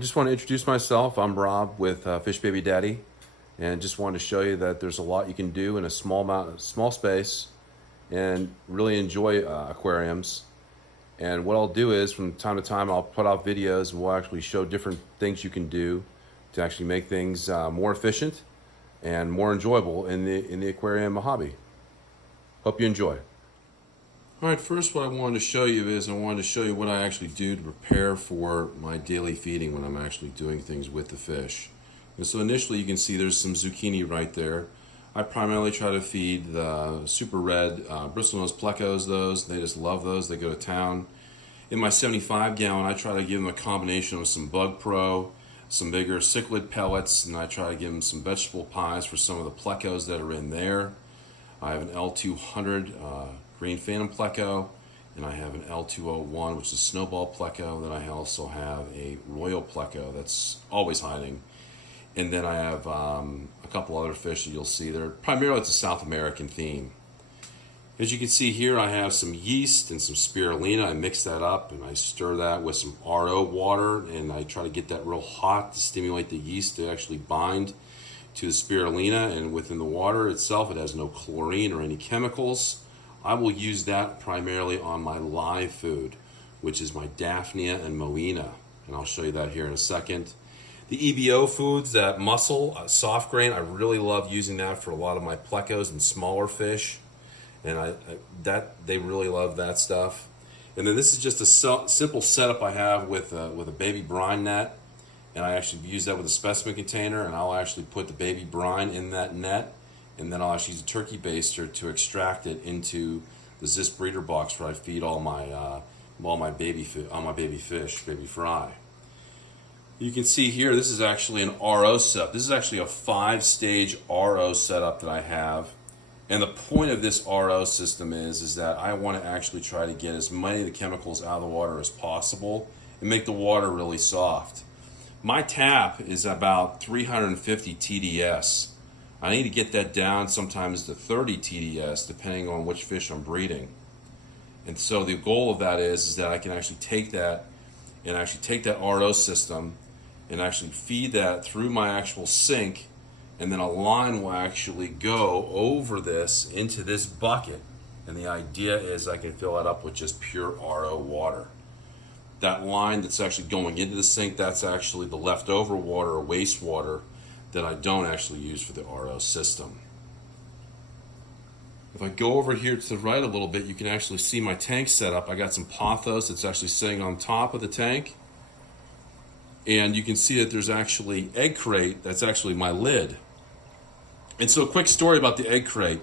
I just want to introduce myself. I'm Rob with Fish Baby Daddy, and just wanted to show you that there's a lot you can do in a small space, and really enjoy aquariums. And what I'll do is, from time to time, I'll put out videos, and we'll actually show different things you can do to actually make things more efficient and more enjoyable in the aquarium hobby. Hope you enjoy. All right, first what I wanted to show you is I wanted to show you what I actually do to prepare for my daily feeding when I'm actually doing things with the fish. And so initially you can see there's some zucchini right there. I primarily try to feed the super red bristlenose plecos those. They just love those. They go to town. In my 75 gallon, I try to give them a combination of some Bug Pro, some bigger cichlid pellets, and I try to give them some vegetable pies for some of the plecos that are in there. I have an L200 green phantom pleco, and I have an L201, which is a snowball pleco. Then I also have a royal pleco that's always hiding. And then I have a couple other fish that you'll see. They're primarily, it's a South American theme. As you can see here, I have some yeast and some spirulina. I mix that up and I stir that with some RO water, and I try to get that real hot to stimulate the yeast to actually bind to the spirulina. And within the water itself, it has no chlorine or any chemicals. I will use that primarily on my live food, which is my Daphnia and Moena, and I'll show you that here in a second. The EBO foods, that mussel, soft grain, I really love using that for a lot of my plecos and smaller fish, and they really love that stuff. And then this is just a simple setup I have with a baby brine net, and I actually use that with a specimen container, and I'll actually put the baby brine in that net, and then I'll actually use a turkey baster to extract it into the Zis breeder box where I feed all my baby fish, baby fry. You can see here, this is actually an RO setup. This is actually a 5-stage RO setup that I have. And the point of this RO system is that I want to actually try to get as many of the chemicals out of the water as possible and make the water really soft. My tap is about 350 TDS. I need to get that down sometimes to 30 TDS depending on which fish I'm breeding. And so the goal of that is that I can actually take that RO system and actually feed that through my actual sink, and then a line will actually go over this into this bucket. And the idea is I can fill it up with just pure RO water. That line that's actually going into the sink, that's actually the leftover water or wastewater that I don't actually use for the RO system. If I go over here to the right a little bit, you can actually see my tank setup. I got some pothos that's actually sitting on top of the tank. And you can see that there's actually egg crate, that's actually my lid. And so a quick story about the egg crate.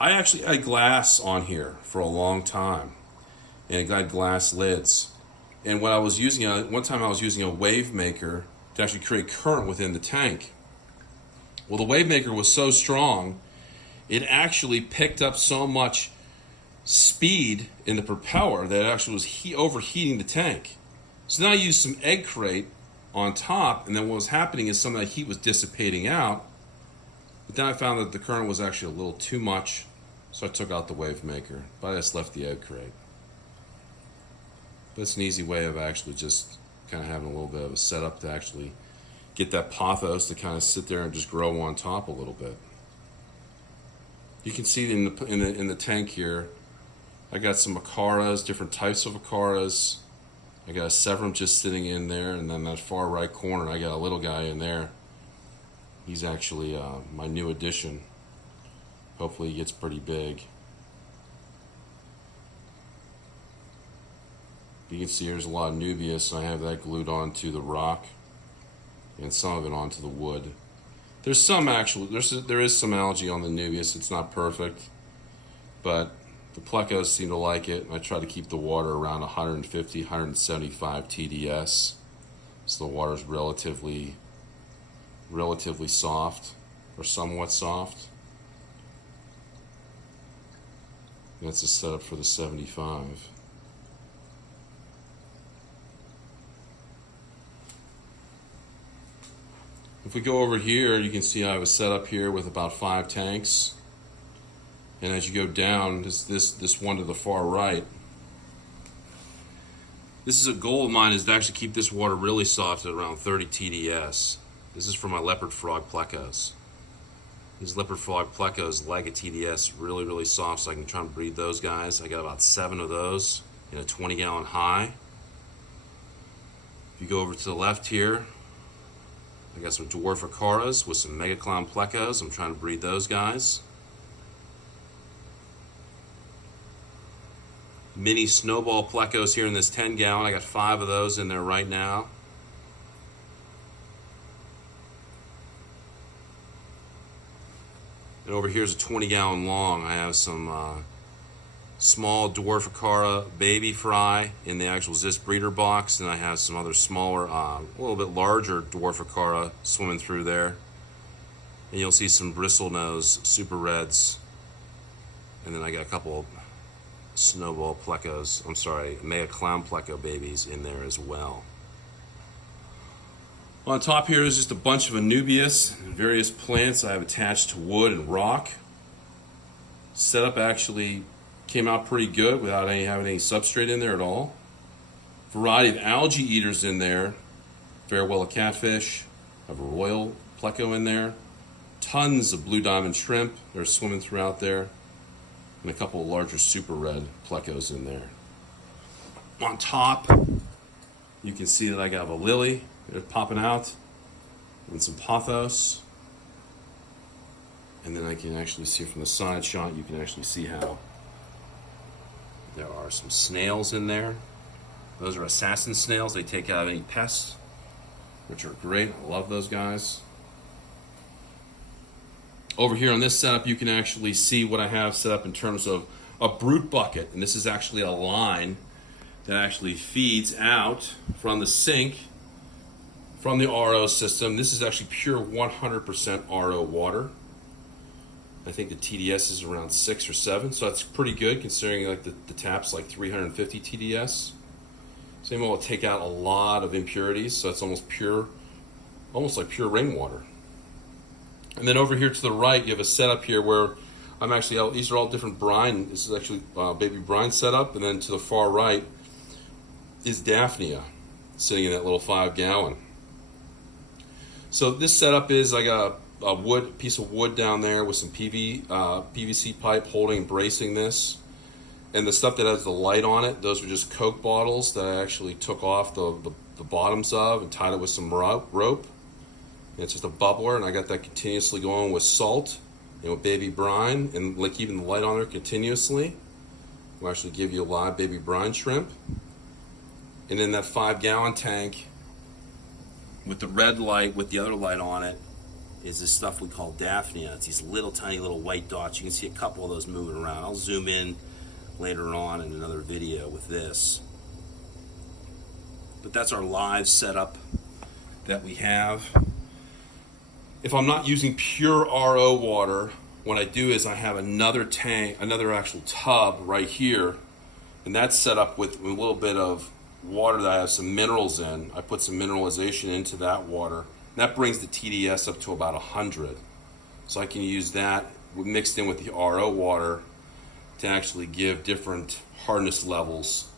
I actually had glass on here for a long time, and it got glass lids. And when I was using one time I was using a wave maker to actually create current within the tank. Well, the wave maker was so strong, it actually picked up so much speed in the propeller that it actually was overheating the tank. So then I used some egg crate on top, and then what was happening is some of that heat was dissipating out. But then I found that the current was actually a little too much, so I took out the wave maker, but I just left the egg crate. But it's an easy way of actually just kind of having a little bit of a setup to actually get that pothos to kind of sit there and just grow on top a little bit. You can see in the tank here, I got some acaras, different types of acaras. I got a Severum just sitting in there, and then that far right corner, I got a little guy in there. He's actually my new addition. Hopefully he gets pretty big. You can see there's a lot of Nubius, and I have that glued onto the rock and some of it onto the wood. There's some there is some algae on the Nubius. It's not perfect, but the plecos seem to like it, and I try to keep the water around 150, 175 TDS, so the water's relatively soft, or somewhat soft. That's a setup for the 75. If we go over here, you can see I was set up here with about 5 tanks. And as you go down, this one to the far right, This is a goal of mine, is to actually keep this water really soft at around 30 TDS. This is for my leopard frog plecos. These leopard frog plecos like a TDS really, really soft, so I can try and breed those guys. I got about 7 of those in a 20-gallon high. If you go over to the left here, I got some dwarf Acaras with some mega clown plecos. I'm trying to breed those guys. Mini snowball plecos here in this 10-gallon. I got 5 of those in there right now. And over here is a 20-gallon long. I have some small dwarf Acara baby fry in the actual Zist breeder box, and I have some other smaller, a little bit larger dwarf Acara swimming through there. And you'll see some bristlenose super reds, and then I got a couple of snowball plecos, I'm sorry, mega clown pleco babies in there as well. On top here is just a bunch of anubias and various plants I have attached to wood and rock. Setup actually came out pretty good without having any substrate in there at all. Variety of algae eaters in there. Farewell a catfish. I have a royal pleco in there. Tons of blue diamond shrimp. They're swimming throughout there. And a couple of larger super red plecos in there. On top, you can see that I got a lily. They're popping out, and some pothos. And then I can actually see from the side shot, you can actually see how there are some snails in there. Those are assassin snails. They take out any pests, which are great. I love those guys. Over here on this setup, you can actually see what I have set up in terms of a brute bucket. And this is actually a line that actually feeds out from the sink from the RO system. This is actually pure 100% RO water. I think the TDS is around 6 or 7, so that's pretty good considering like the tap's like 350 TDS. Same will take out a lot of impurities, so it's almost pure, almost like pure rainwater. And then over here to the right, you have a setup here where I'm actually, these are all different brine. This is actually baby brine setup, and then to the far right is Daphnia sitting in that little 5-gallon. So this setup is, I got a piece of wood down there with some PVC pipe holding and bracing this. And the stuff that has the light on it, those are just Coke bottles that I actually took off the bottoms of and tied it with some rope. And it's just a bubbler, and I got that continuously going with salt and with baby brine, and like keeping the light on there continuously. We'll actually give you a live baby brine shrimp. And in that 5-gallon tank, with the red light, with the other light on it, is this stuff we call Daphnia. It's these little tiny little white dots. You can see a couple of those moving around. I'll zoom in later on in another video with this. But that's our live setup that we have. If I'm not using pure RO water, what I do is I have another tank, another actual tub right here, and that's set up with a little bit of water that I have some minerals in. I put some mineralization into that water. That brings the TDS up to about 100. So I can use that mixed in with the RO water to actually give different hardness levels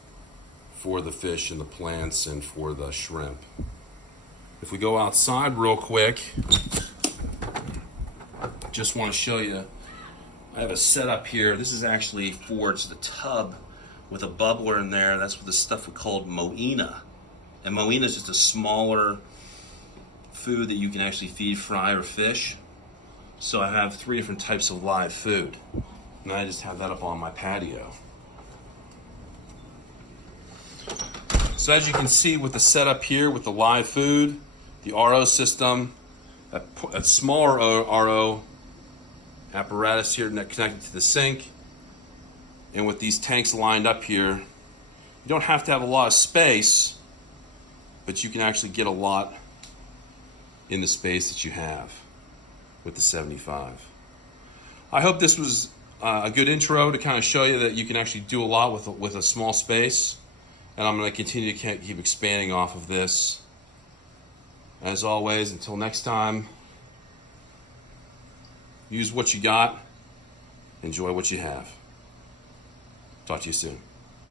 for the fish and the plants and for the shrimp. If we go outside real quick, just want to show you, I have a setup here. This is actually for, it's the tub with a bubbler in there. That's what the stuff we called moina. And moina is just a smaller food that you can actually feed fry or fish. So I have 3 different types of live food. And I just have that up on my patio. So as you can see with the setup here with the live food, the RO system, a smaller RO apparatus here connected to the sink, and with these tanks lined up here, you don't have to have a lot of space, but you can actually get a lot in the space that you have with the 75. I hope this was a good intro to kind of show you that you can actually do a lot with a small space, and I'm going to continue to keep expanding off of this. As always, until next time, use what you got, enjoy what you have. Talk to you soon.